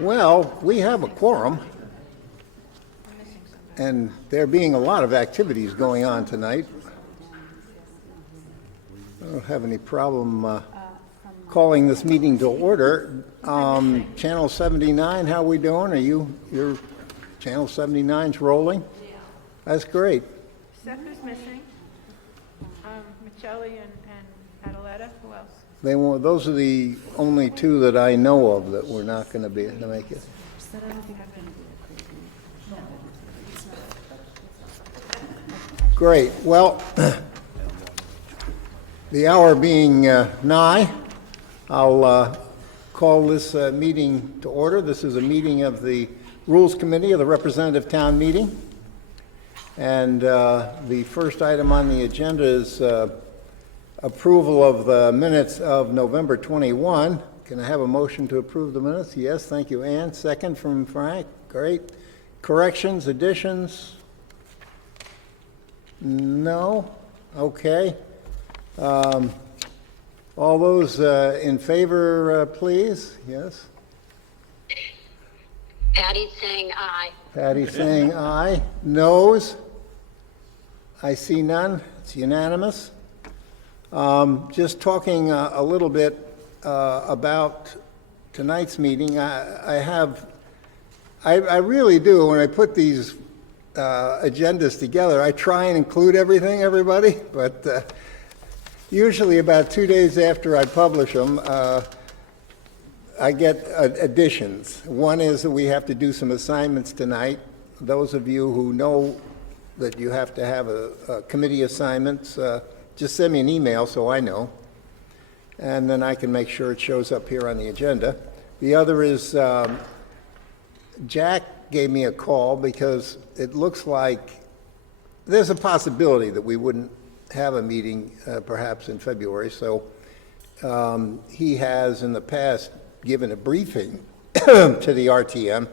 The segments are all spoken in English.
Well, we have a quorum, and there being a lot of activities going on tonight, I don't have any problem calling this meeting to order. Channel 79, how we doing? Your Channel 79's rolling? That's great. Seth is missing. Michelli and Adaletta, who else? Those are the only two that I know of that were not going to be able to make it. Great. Well, the hour being nigh, I'll call this meeting to order. This is a meeting of the Rules Committee of the Representative Town Meeting. And the first item on the agenda is approval of the minutes of November 21. Can I have a motion to approve the minutes? Yes, thank you, Ann. Second from Frank. Great. Corrections, additions? No? Okay. All those in favor, please? Yes? Patty saying aye. Patty saying aye. Noes? I see none. It's unanimous. Just talking a little bit about tonight's meeting, I really do, when I put these agendas together, I try and include everybody, but usually about 2 days after I publish them, I get additions. One is that we have to do some assignments tonight. Those of you who know that you have to have a committee assignments, just send me an email so I know, and then I can make sure it shows up here on the agenda. The other is Jack gave me a call because it looks like there's a possibility that we wouldn't have a meeting perhaps in February, so he has in the past given a briefing to the RTM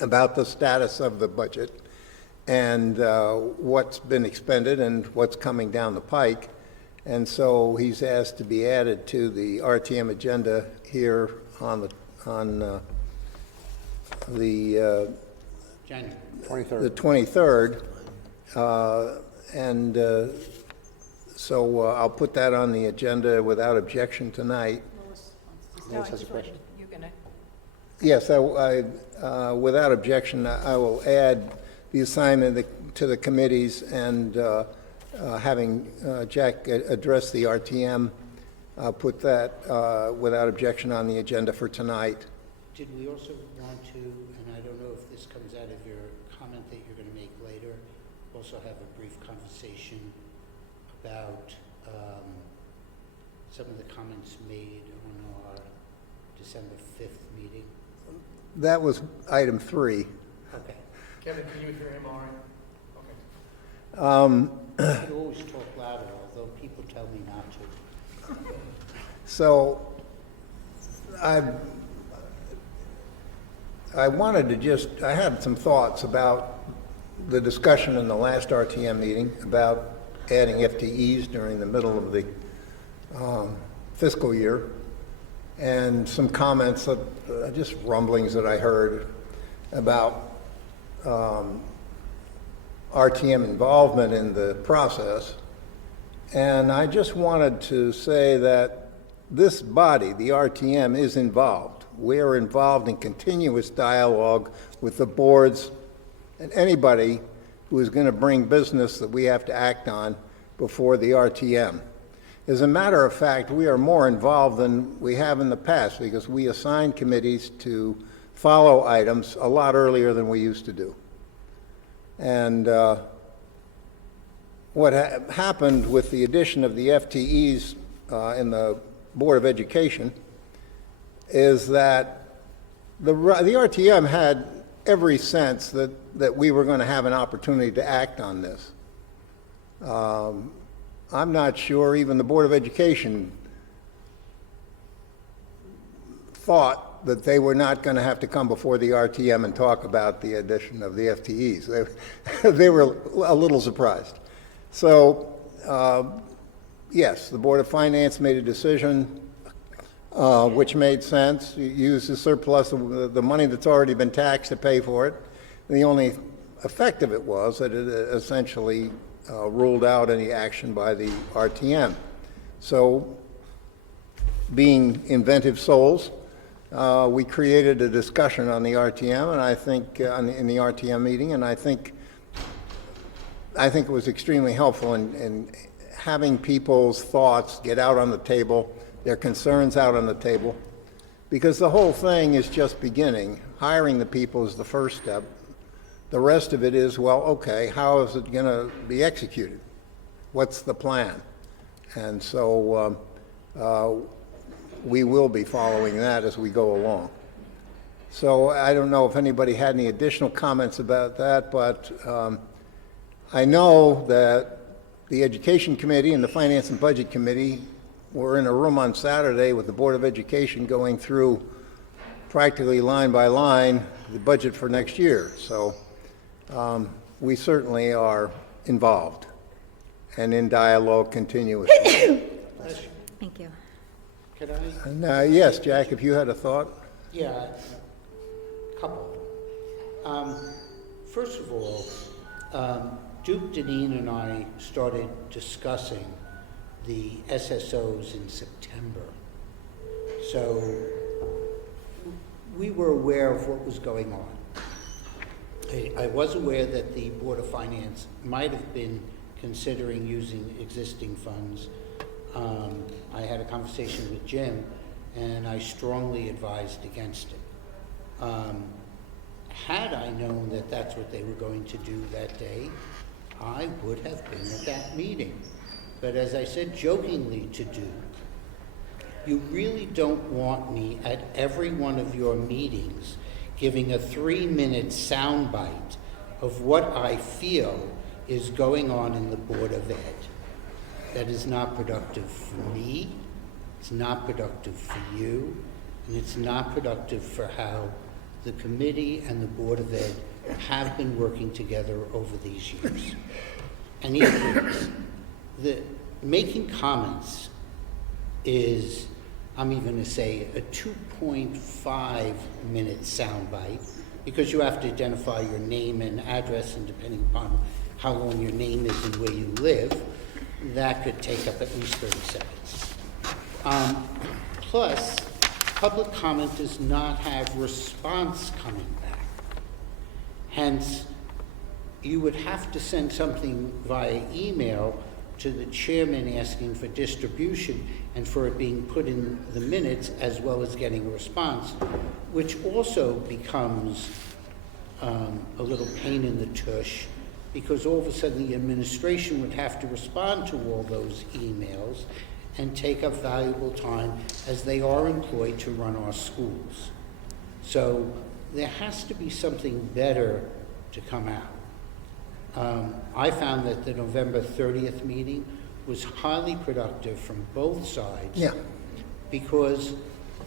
about the status of the budget and what's been expended and what's coming down the pike. And so he's asked to be added to the RTM agenda here on the January 23rd. The 23rd. So I'll put that on the agenda without objection tonight. Lois has a question. You're gonna. Yes, without objection, I will add the assignment to the committees and having Jack address the RTM, put that without objection on the agenda for tonight. Did we also want to, and I don't know if this comes out of your comment that you're going to make later, also have a brief conversation about some of the comments made on our December 5th meeting? That was item 3. Okay. Kevin, can you hear him all right? Okay. I could always talk louder, although people tell me not to. So I wanted to I had some thoughts about the discussion in the last RTM meeting about adding FTEs during the middle of the fiscal year, and some comments, just rumblings that I heard about RTM involvement in the process. And I just wanted to say that this body, the RTM, is involved. We're involved in continuous dialogue with the boards and anybody who is going to bring business that we have to act on before the RTM. As a matter of fact, we are more involved than we have in the past because we assign committees to follow items a lot earlier than we used to do. And what happened with the addition of the FTEs in the Board of Education is that the RTM had every sense that we were going to have an opportunity to act on this. I'm not sure even the Board of Education thought that they were not going to have to come before the RTM and talk about the addition of the FTEs. They were a little surprised. So, yes, the Board of Finance made a decision which made sense. You use the surplus of the money that's already been taxed to pay for it. The only effect of it was that it essentially ruled out any action by the RTM. So, being inventive souls, we created a discussion on the RTM, and I think in the RTM meeting, and I think it was extremely helpful in having people's thoughts get out on the table, their concerns out on the table, because the whole thing is just beginning. Hiring the people is the first step. The rest of it is, well, okay, how is it going to be executed? What's the plan? And so we will be following that as we go along. So I don't know if anybody had any additional comments about that, but I know that the Education Committee and the Finance and Budget Committee were in a room on Saturday with the Board of Education going through practically line by line the budget for next year. So we certainly are involved and in dialogue continuously. Thank you. Could I? And yes, Jack, if you had a thought? Yeah, a couple. First of all, Duke, Deneen, and I started discussing the SSOs in September. So we were aware of what was going on. I was aware that the Board of Finance might have been considering using existing funds. I had a conversation with Jim, and I strongly advised against it. Had I known that that's what they were going to do that day, I would have been at that meeting. But as I said jokingly to Duke, you really don't want me at every one of your meetings giving a 3-minute soundbite of what I feel is going on in the Board of Ed. That is not productive for me, it's not productive for you, and it's not productive for how the committee and the Board of Ed have been working together over these years. And making comments is, I'm even going to say, a 2.5-minute soundbite, because you have to identify your name and address, and depending upon how long your name is and where you live, that could take up at least 30 seconds. Plus, public comment does not have response coming back. Hence, you would have to send something via email to the chairman asking for distribution and for it being put in the minutes, as well as getting a response, which also becomes a little pain in the tush, because all of a sudden the administration would have to respond to all those emails and take up valuable time, as they are employed to run our schools. So there has to be something better to come out. I found that the November 30th meeting was highly productive from both sides. Yeah. Because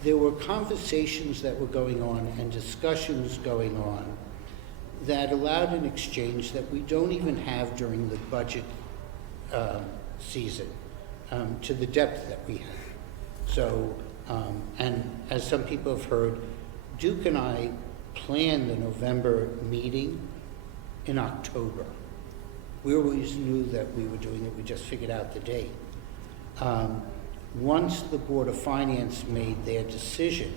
there were conversations that were going on and discussions going on that allowed an exchange that we don't even have during the budget season, to the depth that we have. So, and as some people have heard, Duke and I planned the November meeting in October. We always knew that we were doing it, we just figured out the date. Once the Board of Finance made their decision,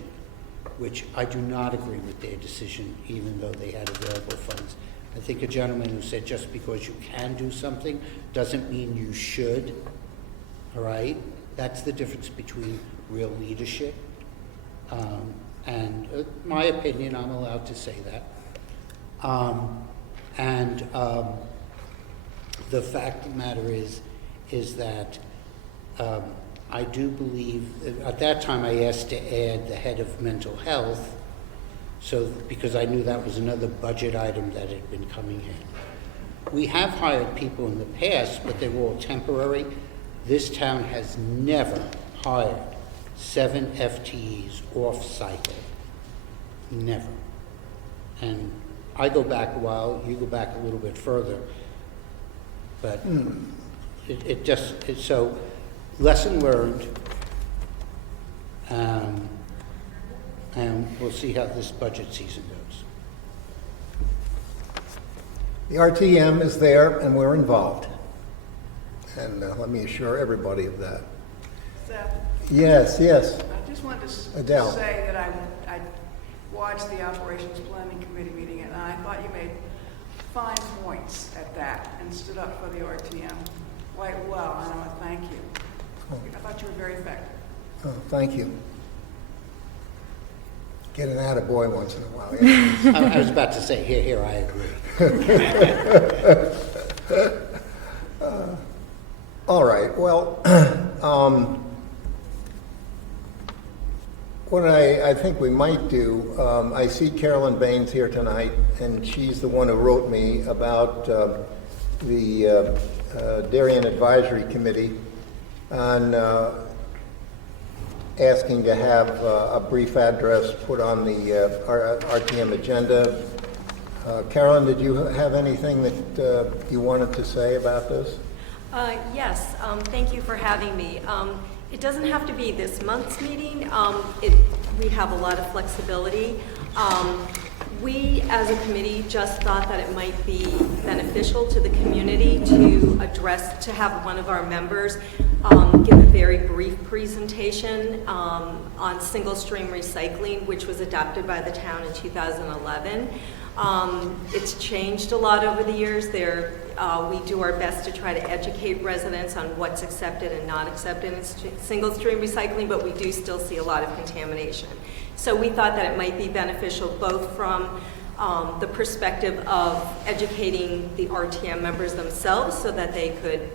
which I do not agree with their decision, even though they had available funds. I think a gentleman who said just because you can do something doesn't mean you should, all right? That's the difference between real leadership. And my opinion, I'm allowed to say that. The fact of the matter is that I do believe, at that time I asked to add the head of mental health, because I knew that was another budget item that had been coming in. We have hired people in the past, but they were all temporary. This town has never hired 7 FTEs off cycle. Never. And I go back a while, you go back a little bit further, but so lesson learned, And we'll see how this budget season goes. The RTM is there, and we're involved. And let me assure everybody of that. Seth, Yes, yes. I just wanted to Adele. say that I watched the Operations Planning Committee meeting, and I thought you made fine points at that and stood up for the RTM quite well, and I want to thank you. I thought you were very effective. Oh, thank you. Get an attaboy once in a while. Yeah. I was about to say, here, I agree. All right, well, what I think we might do, I see Carolyn Baines here tonight, and she's the one who wrote me about the Darien Advisory Committee on asking to have a brief address put on the RTM agenda. Carolyn, did you have anything that you wanted to say about this? Yes, thank you for having me. It doesn't have to be this month's meeting. We have a lot of flexibility. We, as a committee, just thought that it might be beneficial to the community to have one of our members give a very brief presentation on single-stream recycling, which was adopted by the town in 2011. It's changed a lot over the years. We do our best to try to educate residents on what's accepted and not accepted in single-stream recycling, but we do still see a lot of contamination. So we thought that it might be beneficial both from the perspective of educating the RTM members themselves so that they could,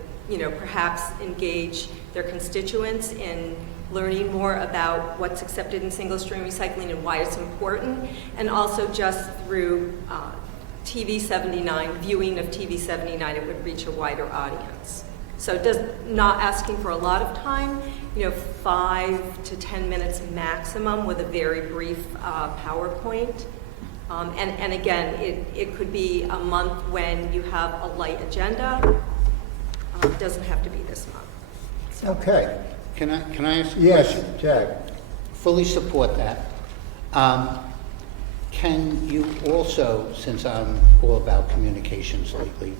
perhaps engage their constituents in learning more about what's accepted in single-stream recycling and why it's important, and also just through TV 79, viewing of TV 79, it would reach a wider audience. So it does not asking for a lot of time, 5 to 10 minutes maximum with a very brief PowerPoint. And again, it could be a month when you have a light agenda. It doesn't have to be this month. Okay. Can I ask a Yes, question? Jack. Fully support that. Can you also, since I'm all about communications lately,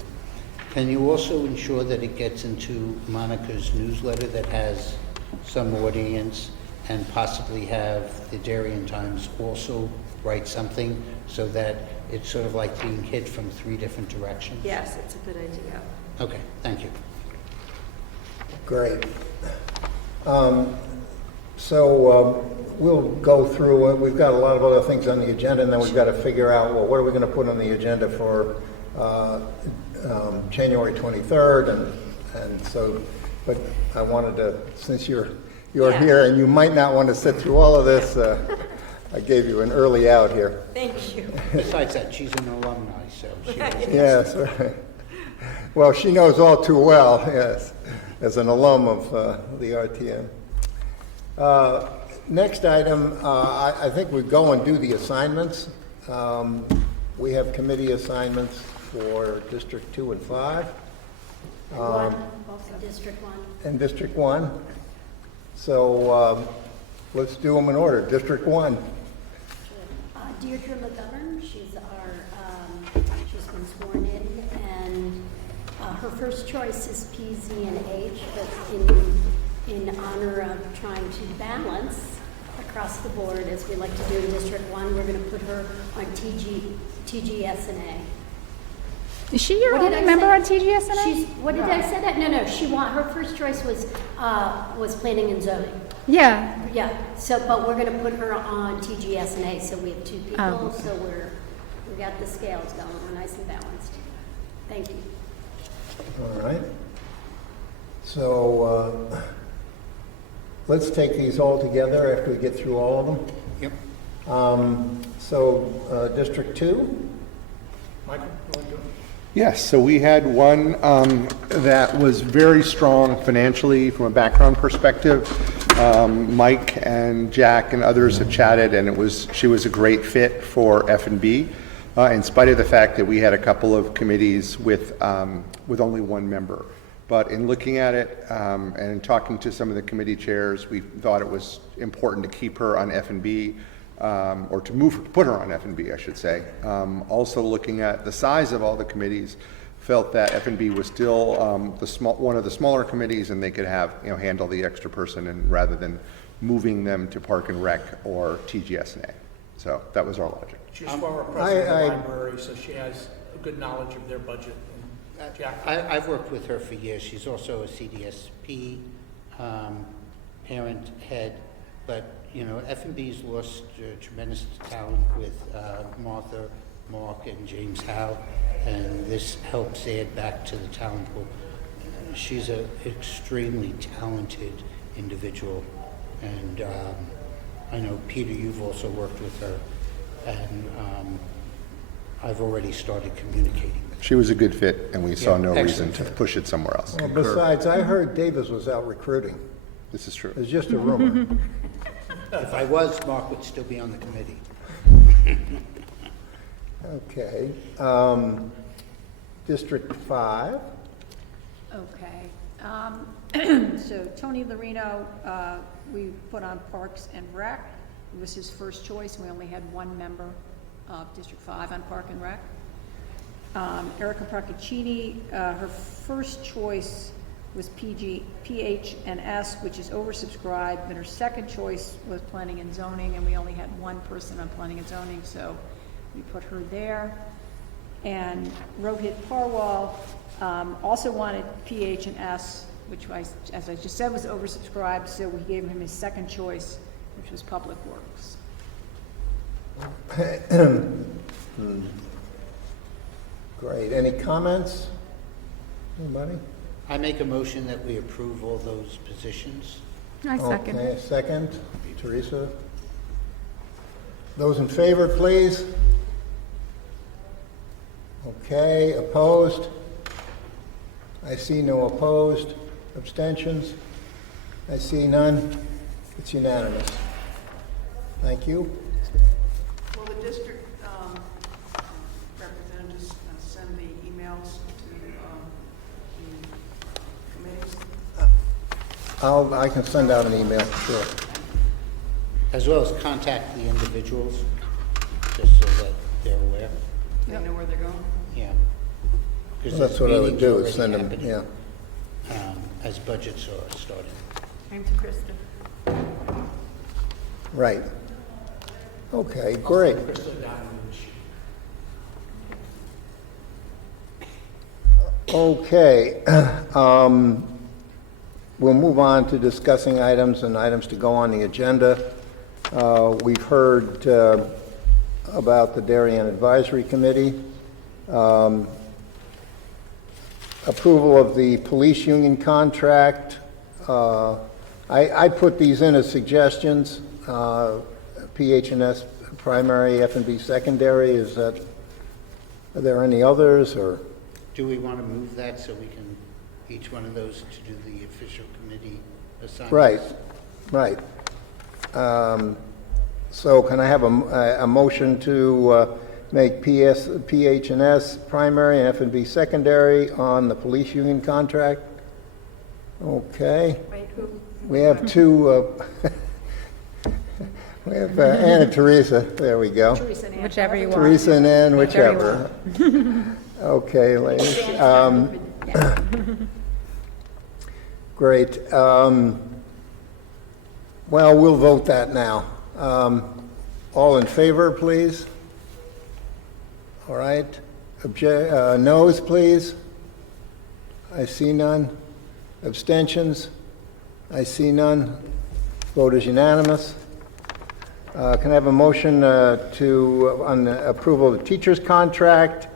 can you also ensure that it gets into Monica's newsletter that has some audience, and possibly have the Darien Times also write something so that it's sort of like being hit from 3 different directions? Yes, it's a good idea. Okay, thank you. Great. We'll go through, we've got a lot of other things on the agenda, and then we've got to figure out, well, what are we going to put on the agenda for January 23rd, and so, but I wanted to, since you're Yeah. here, and you might not want to sit through all of this, I gave you an early out here. Thank you. Besides that, she's an alumni, so she knows. Yes, right. Well, she knows all too well, yes, as an alum of the RTM. Next item, I think we go and do the assignments. We have committee assignments for District 2 and 5. District 1. And District 1. So let's do them in order. District 1. Deirdre McGovern, she's she's been sworn in, and her first choice is P, Z, and H, but in honor of trying to balance across the board, as we like to do in District 1, we're going to put her on TGS and A. Is she your What did only I member say? on TGSNA? What did I say that? No, her first choice was planning and zoning. Yeah. Yeah, so, but we're gonna put her on TGS and A, so we have 2 people, Oh, okay. so we got the scales going, we're nice and balanced. Thank you. All right. So let's take these all together after we get through all of them. Yep. District 2? Michael, you want to do it? Yes, so we had one that was very strong financially from a background perspective. Mike and Jack and others have chatted, and she was a great fit for F&B, in spite of the fact that we had a couple of committees with only one member. But in looking at it and in talking to some of the committee chairs, we thought it was important to keep her on F&B, or to put her on F&B, I should say. Also looking at the size of all the committees, felt that F&B was still one of the smaller committees, and they could have, handle the extra person, and rather than moving them to Park and Rec or TGS&A. So that was our logic. She's former president of the library, so she has a good knowledge of their budget. And Jack? I've worked with her for years. She's also a CDSP parent head, but, F&B's lost tremendous talent with Martha, Mark, and James Howe, and this helps add back to the talent pool. She's an extremely talented individual, and I know, Peter, you've also worked with her, and I've already started communicating with her. She was a good fit, and we saw Yeah, no reason excellent to fit. push it somewhere else. Well, besides, I heard Davis was out recruiting. This is true. It's just a rumor. If I was, Mark would still be on the committee. Okay. District 5. Okay. So Tony Lorino, we put on Parks and Rec. It was his first choice. We only had one member of District 5 on Park and Rec. Erica Procaccini, her first choice was PH&S, which is oversubscribed, but her second choice was Planning and Zoning, and we only had one person on Planning and Zoning, so we put her there. And Rohit Parwal also wanted PH&S, which was, as I just said, was oversubscribed, so we gave him his second choice, which was Public Works. Great. Any comments? Anybody? I make a motion that we approve all those positions. I second. Okay, second. Teresa? Those in favor, please? Okay, opposed? I see no opposed. Abstentions? I see none. It's unanimous. Thank you. Will the district representatives send the emails to the committees? I can send out an email, sure. As well as contact the individuals, just so that they're aware. They know where they're going? Yeah. 'Cause Well, that's there's what I would meetings do, already is send them, happening, yeah. As budgets are starting. I'm to Krista. Right. Okay, great. Krista Donovan, Okay. We'll move on to discussing items and items to go on the agenda. We've heard about the Darien Advisory Committee. Approval of the police union contract. I put these in as suggestions. PH&S primary, F&B secondary. Are there any others, or? Do we want to move that so we can, each one of those to do the official committee assignments? Right, right. So can I have a motion to make PH&S primary and F&B secondary on the police union contract? Okay. Wait, who? We have two, we have Ann and Teresa, there we go. Teresa and Ann. Whichever you want. Teresa and Ann, Whichever you whichever. Okay, ladies. Great. Well, we'll vote that now. All in favor, please? All right. Noes, please? I see none. Abstentions? I see none. Vote is unanimous. Can I have a motion on the approval of the teacher's contract,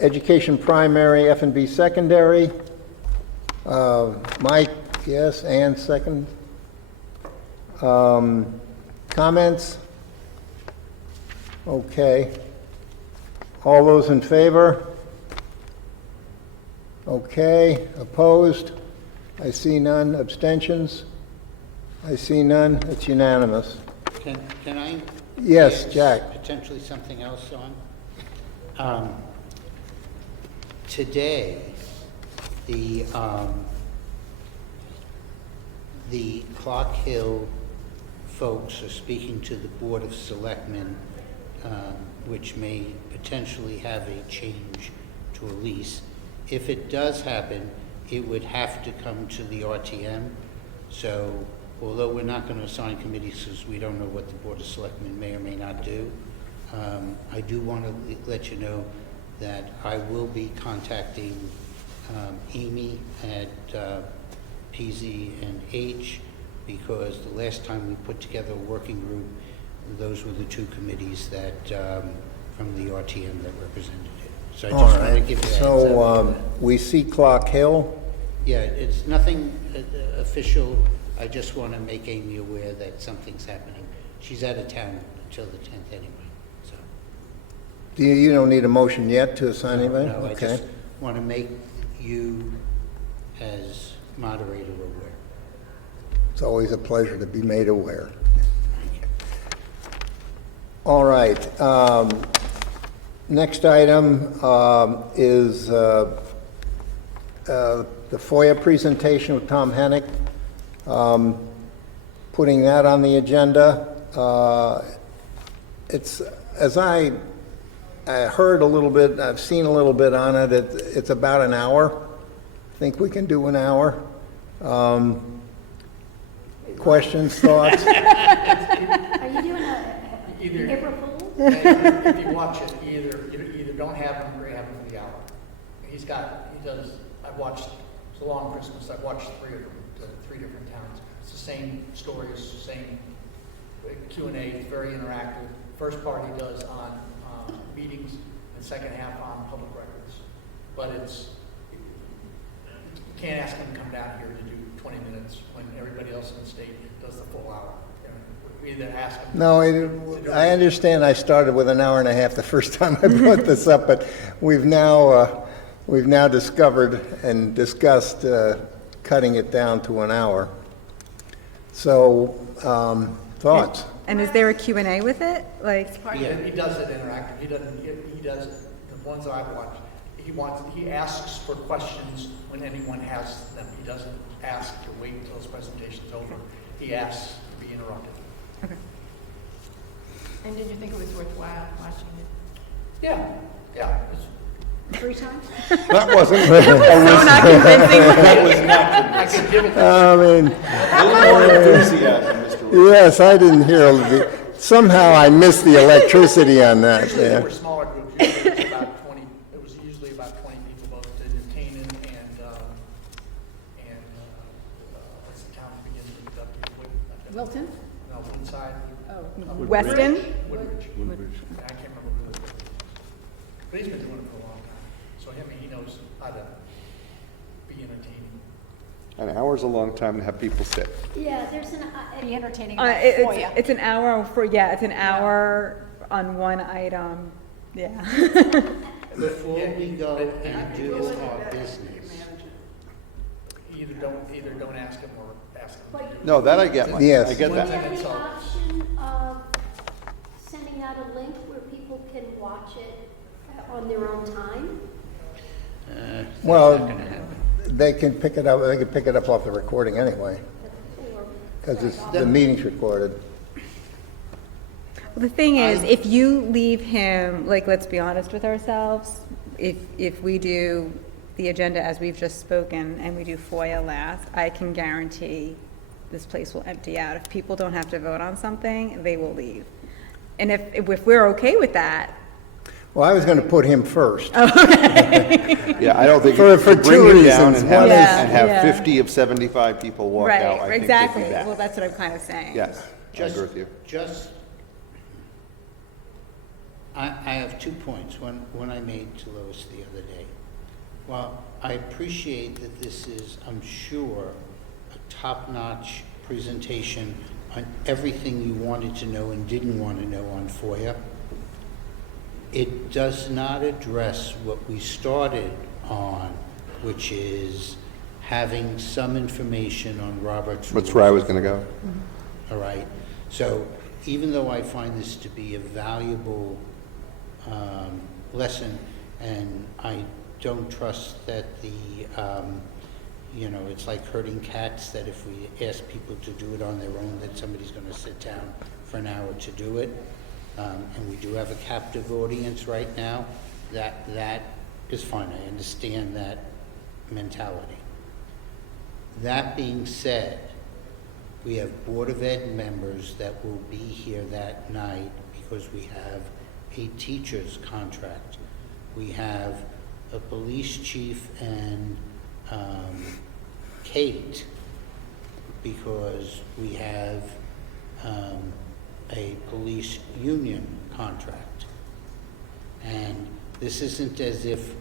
education primary, F&B secondary? Mike, yes, Ann, second. Comments? Okay. All those in favor? Okay. Opposed? I see none. Abstentions? I see none. It's unanimous. Can I? Yes, add Jack. Potentially something else on? Today, The Clark Hill folks are speaking to the Board of Selectmen, which may potentially have a change to a lease. If it does happen, it would have to come to the RTM. So although we're not going to assign committees because we don't know what the Board of Selectmen may or may not do, I do want to let you know that I will be contacting Amy at PZ and H, because the last time we put together a working group, those were the two committees that, from the RTM that represented it. So I All just want to right, give you a heads so up. we see Clock Hill. Yeah, it's nothing official. I just want to make Amy aware that something's happening. She's out of town until the 10th anyway, so. You don't need a motion yet to assign anybody? No, I Okay. just want to make you, as moderator, aware. It's always a pleasure to be made aware. All right. Next item is the FOIA presentation with Tom Hennick. Putting that on the agenda. It's, as I heard a little bit, I've seen a little bit on it, it's about an hour. I think we can do an hour. Questions, thoughts? Are you doing a Either, April Fool's? if you watch it, either don't have him or have him for the hour. He does, I've watched, it's a long Christmas, I've watched three of them, to 3 different towns. It's the same stories, same Q&A, it's very interactive. First part he does on meetings, and second half on public records. But you can't ask him to come down here to do 20 minutes when everybody else in the state does the full hour. We either ask him. No, I understand I started with an hour and a half the first time I brought this up, but we've now discovered and discussed cutting it down to an hour. So, thoughts? And is there a Q&A with it? Like, Yeah, he does it interactive. He does the ones that I've watched. He asks for questions when anyone has them. He doesn't ask to wait until his presentation's over. He asks to be interrupted. okay. And did you think it was worthwhile watching it? Yeah. It's- 3 times? That wasn't. So not convincing. I could give it to I mean, Enthusiasm, Mr. Wood. yes, I didn't hear, somehow I missed the electricity on that, Usually yeah. there were smaller groups. Usually it was about 20. It was usually about 20 people, both in Canaan and what's the town that begins with W? Wilton? No, Woodside. Weston? Woodbridge. I can't remember who it was. But he's been doing it for a long time. So he knows how to be entertaining. An hour's a long time to have people sit. Yeah, there's an, Be entertaining It's, for you. it's an hour it's an hour on one item, yeah. Before we go and do our business, Either don't ask him or ask him. No, that I get, Mike. Yes. I get do you that. have the option of sending out a link where people can watch it on their own time? that's Well, not going to happen. they can pick it up off the recording anyway, Or- because the meeting's recorded. Well, the thing is, if you leave him, like, let's be honest with ourselves, if we do the agenda as we've just spoken and we do FOIA last, I can guarantee this place will empty out. If people don't have to vote on something, they will leave. And if we're okay with that, Well, I was going to put him first. Yeah, I don't think For you could two bring him down reasons. and have, One is- and have Yeah. 50 of 75 people walk out. I right, think would be exactly. bad. Well, that's what I'm kind of saying. Yes, I agree with you. I have 2 points. One I made to Lois the other day. While I appreciate that this is, I'm sure, a top-notch presentation on everything you wanted to know and didn't want to know on FOIA, it does not address what we started on, which is having some information on Robert's That's rules. where I was going to go. All right. So even though I find this to be a valuable lesson, and I don't trust that it's like herding cats, that if we ask people to do it on their own, that somebody's going to sit down for an hour to do it. And we do have a captive audience right now. That is fine. I understand that mentality. That being said, we have Board of Ed members that will be here that night because we have a teacher's contract. We have a police chief and Kate, because we have a police union contract. And this isn't as if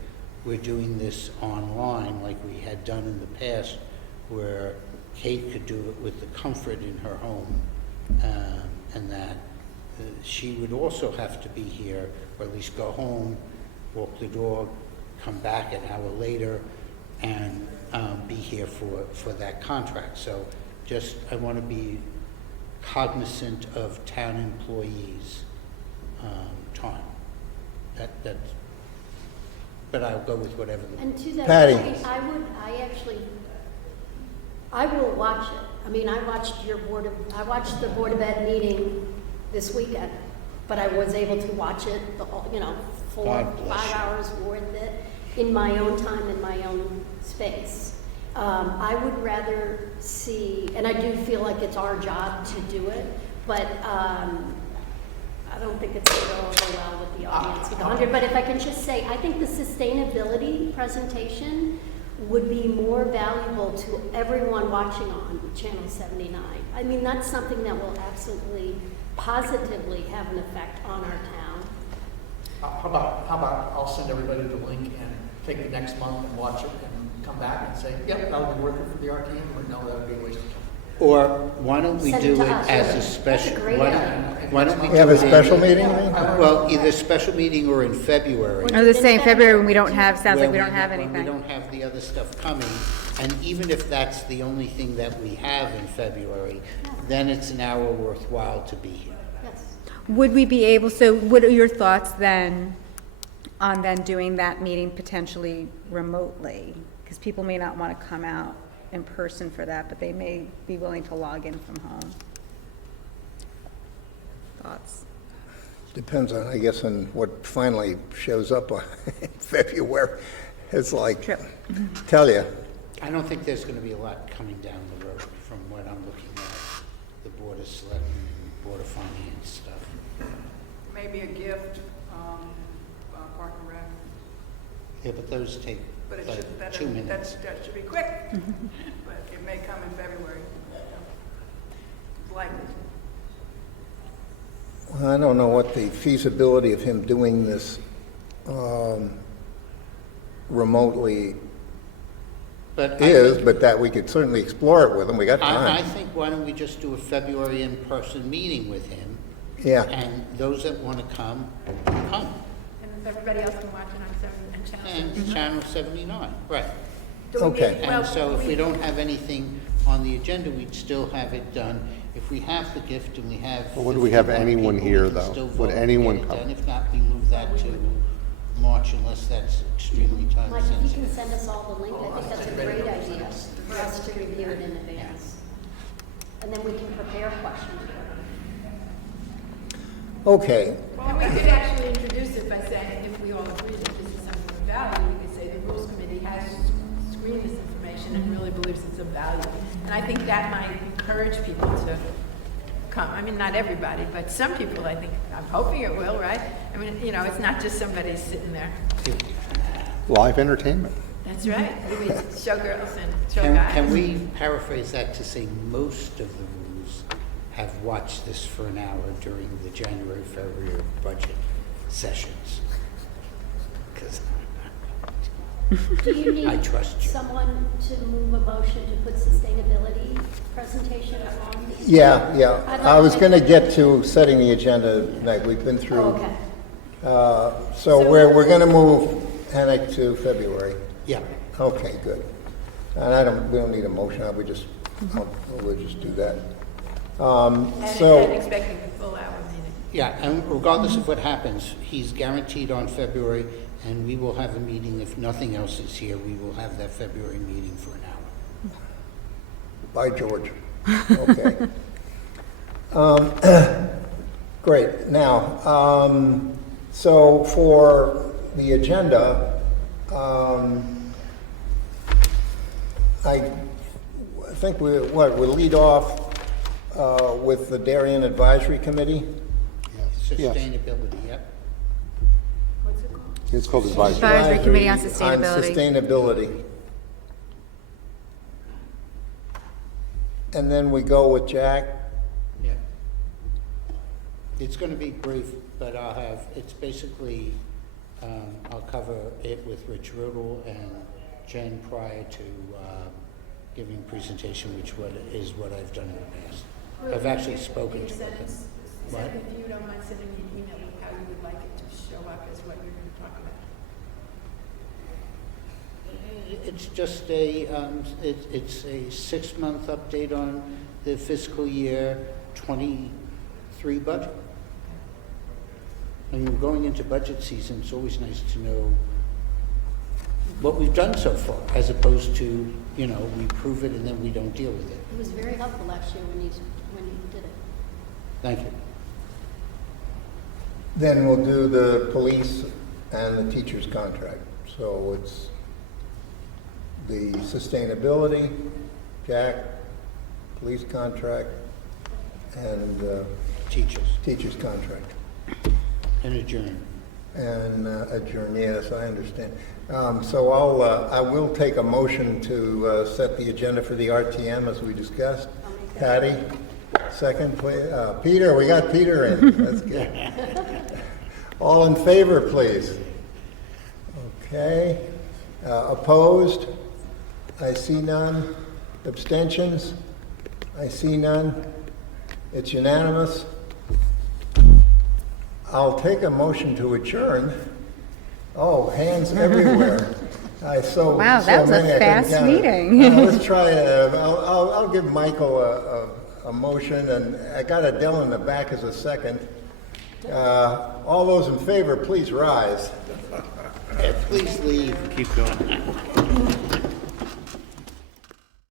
we're doing this online like we had done in the past, where Kate could do it with the comfort in her home, and that she would also have to be here, or at least go home, walk the dog, come back an hour later, and be here for that contract. So I want to be cognizant of town employees' time. But I'll go with whatever. And to that Patty. point, I will watch it. I mean, I watched the Board of Ed meeting this weekend, but I was able to watch it, 5 hours worth of it, in my own time, in my own space. I would rather see, and I do feel like it's our job to do it, but I don't think it's going to go over well with the audience with 100. But if I can just say, I think the sustainability presentation would be more valuable to everyone watching on Channel 79. I mean, that's something that will absolutely, positively have an effect on our town. How about I'll send everybody the link and take it next month and watch it and come back and say, yep, that'll be worth it for the RTM, or no, that would be a waste of time. Or why don't we Send do it to it us. as a That's special? a great idea. Why don't we We have do a it in- special meeting, you mean? Well, either special meeting or in February. I was just saying February when we don't have, sounds like where we don't have when anything. we don't have the other stuff coming. And even if that's the only thing that we have in February, then it's an hour worthwhile to be here. Yes. Would we be able, so what are your thoughts then on then doing that meeting potentially remotely? Because people may not want to come out in person for that, but they may be willing to log in from home. Thoughts? Depends on, I guess, on what finally shows up in February. It's like, True. tell you, I don't think there's going to be a lot coming down the road from what I'm looking at, the Board of Selectmen and Board of Finance stuff. Maybe a gift, Park and Rec. Yeah, but those take But it like should, 2 minutes. that should be quick, but it may come in February. Likely. I don't know what the feasibility of him doing this remotely But I is, think- but that we could certainly explore it with him. We got I time. think, why don't we just do a February in-person meeting with him? Yeah. And those that want to come. And everybody else can watch it on Channel 7. And Channel 79, right. Do we Okay. need- well, And so if we- we don't have anything on the agenda, we'd still have it done. If we have the gift and we have. But would we have 51 anyone people, here, we can though? still Would vote and anyone get it come? done. If not, we move that to March unless that's extremely time Mike, if you can sensitive. send us all the link, I think that's a great idea for us to review it in advance. And then we can prepare questions for them. Okay, And we could actually introduce it by saying, if we all agree that this is something of value, we could say the Rules Committee has screened this information and really believes it's of value. And I think that might encourage people to come. I mean, not everybody, but some people, I think, I'm hoping it will, right? I mean, it's not just somebody sitting there. Live entertainment. That's right. We mean, showgirls and show Can guys. we paraphrase that to say most of the rules have watched this for an hour during the January, February budget sessions? Because Do you I need trust you. someone to move a motion to put sustainability presentation on? yeah, yeah. I'd I like was to going to make- get to setting the agenda tonight. We've been Oh, through. okay. So So- we're going to move Hennick to February. Yeah. Okay, good. And we don't need a motion, we'll just do that. And So, expecting a full hour meeting. Yeah, and regardless of what happens, he's guaranteed on February, And we will have a meeting, if nothing else is here, we will have that February meeting for an hour. By George. Okay. Great. Now, so for the agenda, I think we'll lead off with the Darien Advisory Committee. Yes. Sustainability, yep. It's called advisory. Advisory Committee on On Sustainability. sustainability. And then we go with Jack. Yeah. It's going to be brief, but it's basically, I'll cover it with Rich Rudel and Jen prior to giving a presentation, which is what I've done in the past. I've actually spoken to them. What? If you don't mind sending me an email with how you would like it to show up as what you're going to talk about. It's just it's a 6-month update on the fiscal year 23 budget. I mean, going into budget season, it's always nice to know what we've done so far, as opposed to, we prove it and then we don't deal with it. It was very helpful last year when you did it. Thank you. Then we'll do the police and the teacher's contract. So it's the sustainability, Jack, police contract, and teacher's contract. And adjourn. And adjourn, yes, I understand. So I will take a motion to set the agenda for the RTM as we discussed. Patty, second, please. Peter, we got Peter in. That's good. All in favor, please. Okay. Opposed? I see none. Abstentions? I see none. It's unanimous. I'll take a motion to adjourn. Oh, hands everywhere. Wow, that was a many I couldn't fast count it. meeting. Let's try it. I'll give Michael a motion, and I got Adele in the back as a second. All those in favor, please rise. Please leave. Keep going.